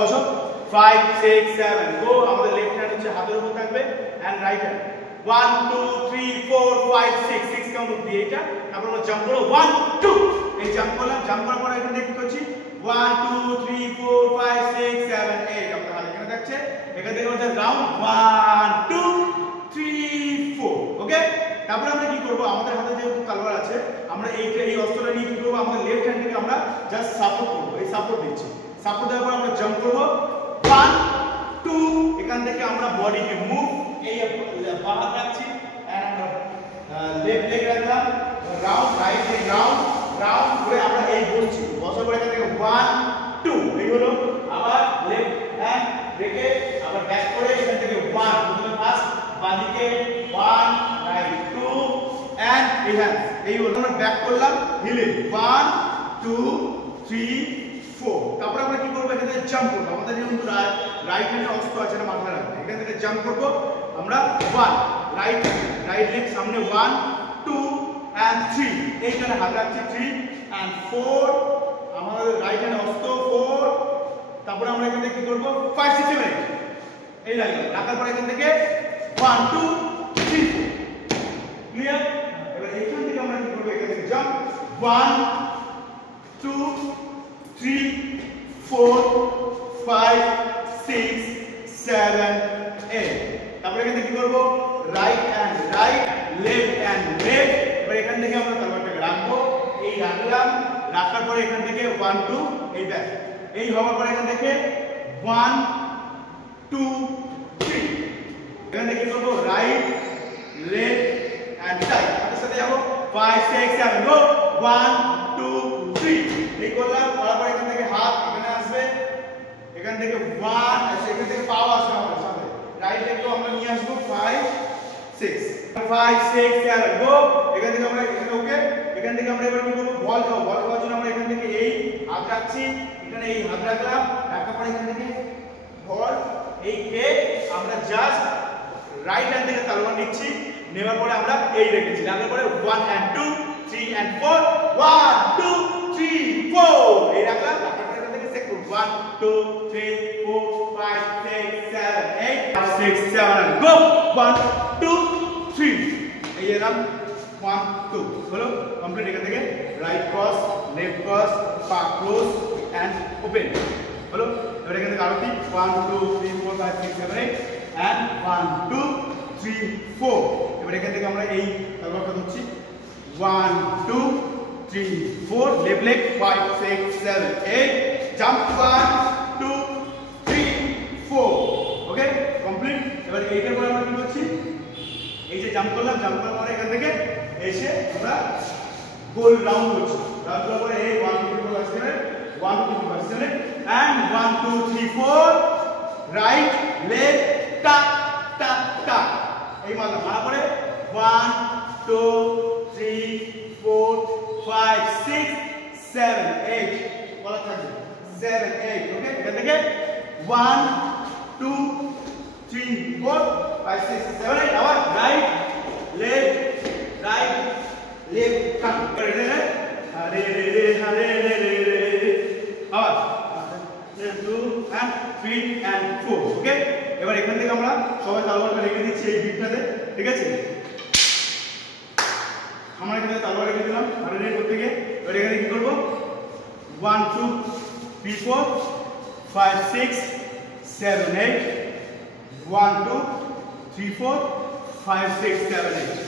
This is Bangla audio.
বসো 5 6 7 গো আমাদের লেফট হ্যান্ড হচ্ছে হাতের উপর থাকবে এন্ড রাইট হ্যান্ড 1 2 3 4 5 6 6 কাউন্ট অবধি এটা তারপর আমরা জাম্প করব 1 2 এই জাম্প করলাম জাম্প করার পর এখানে কি করছি 1 2 3 4 5 6 7 8 আমাদের হাত এখানে থাকছে এখান থেকে হচ্ছে রাউন্ড 1 2 3 4 ওকে তারপর আমরা কি করব আমাদের হাতে যেহেতু তলোয়ার আছে আমরা এই অস্ত্রটা নিয়ে কি করব আমাদের লেফট হ্যান্ড থেকে আমরা জাস্ট সাপোর্ট করব এই সাপোর্ট দিচ্ছি সাপোর্ট দেওয়ার পর আমরা জাম্প করব 1 2 এখান থেকে আমরা বডিকে মুভ এই বাঁ হাত রাখছি এন্ড আমরা লেফট লেগ রাখলাম round right leg round round করে আমরা এই বলছি বসার পর এখান থেকে 1 2 এই হলো আবার লেফট হ্যান্ড রেখে আবার ব্যাক করে এখান থেকে 1 প্রথমে ফার্স্ট বাঁদিকে 1 রাইট 2 এন্ড এই হ্যান্ড এই হলো আমরা ব্যাক করলাম হিলে 1 2 3 4 তারপর আমরা কি করব এখান থেকে জাম্প করব আমাদের যেহেতু রাইট হ্যান্ডের অস্ত্র আছে না মাথায় রাখবে এখান থেকে জাম্প করব আমরা 1 রাইট লেগ সামনে 1 2 and 3 এইখানে হাত রাখছি 3 and 4 আমাদের রাইট হ্যান্ড অস্ত্র 4 তারপর আমরা এখান থেকে কি করব 5 6 7 8 এই রাখলাম রাখার পর এখান থেকে 1 2 3 ক্লিয়ার এবার এইখান থেকে আমরা কি করব এখান থেকে জাম্প 1 2 3 4 5 6 7 8 তারপর এখান থেকে কি করব right hand right left hand left এবার এখান থেকে আমরা তলোয়ারটাকে রাখবো এই রাখলাম রাখার পরে এখান থেকে 1 2 এই ব্যাক এই হওয়ার পরে এখান থেকে 1 2 3 এখান থেকে কি করব রাইট লেফট এন্ড রাইট আমাদের সাথে যাব 5 6 7 গো 1 2 3 এই করলাম করার পরে এখান থেকে হাত এখানে আসবে এখান থেকে 1 আসে এখান থেকে পাও আসবে আমাদের সাথে রাইট লেগকে আমরা নিয়ে আসব 5 6 5 6 7 গো এখান থেকে আমরা এখানে ওকে এখান থেকে আমরা এবার কি করব বল খাওয়ার জন্য আমরা এখান থেকে এই হাত রাখছি এখানে এই হাত রাখলাম রাখার পরে এখান থেকে বল এই কে আমরা জাস্ট রাইট হ্যান্ড থেকে তলোয়ার নিচ্ছি নেওয়ার পরে আমরা এই রেখেছি রাখার পরে 1 and 2 3 and 4 1 2 3 4 এই রাখলাম রাখার পরে এখান থেকে চেক করব 1 2 3 4 5 6 7 8 6 7 গো 1 2 3 এই এরকম 1 2 হলো কমপ্লিট এখান থেকে রাইট ক্রস লেফট ক্রস পাক ক্লোজ এন্ড ওপেন হলো এবার এখান থেকে আরো 1 2 3 4 5 6 7 8 এন্ড 1 2 3 4 এবার এখান থেকে আমরা এই তলোয়ারটা ধরছি 1 2 3 4 লেফট লেগ 5 6 7 8 জাম্প 1 2 3 4 ওকে কমপ্লিট এবার এইটার পরে আমরা কি করছি এই যে জাম্প করলাম জাম্প করার পরে এখান থেকে এসে আমরা গোল রাউন্ড করছি রাউন্ড করার পরে এই 1 2 3 4 আসছে 1 2 3 আসছে এন্ড 1 2 3 4 রাইট লেগ টাক টাক টাক এই মারা পরে 1 2 3 4 5 6 7 8 বলা থাকবে 7 8 ওকে এখান থেকে 1 2 3 4 5 6 7 8 আবার রাইট লেফট কাট করে রে হরে রে হরে রে আবার 2 and 3 and 4 ওকে এবার এখান থেকে আমরা সবাই তলোয়ারটা রেখে দিচ্ছি এই বিটটাতে ঠিক আছে আমরা এখানে তলোয়ার রেখে দিলাম হরে রে করতে গিয়ে এবার এখানে কি করব 1 2 3 4 5 6 7 8 1 2 3 4 5 6 7 8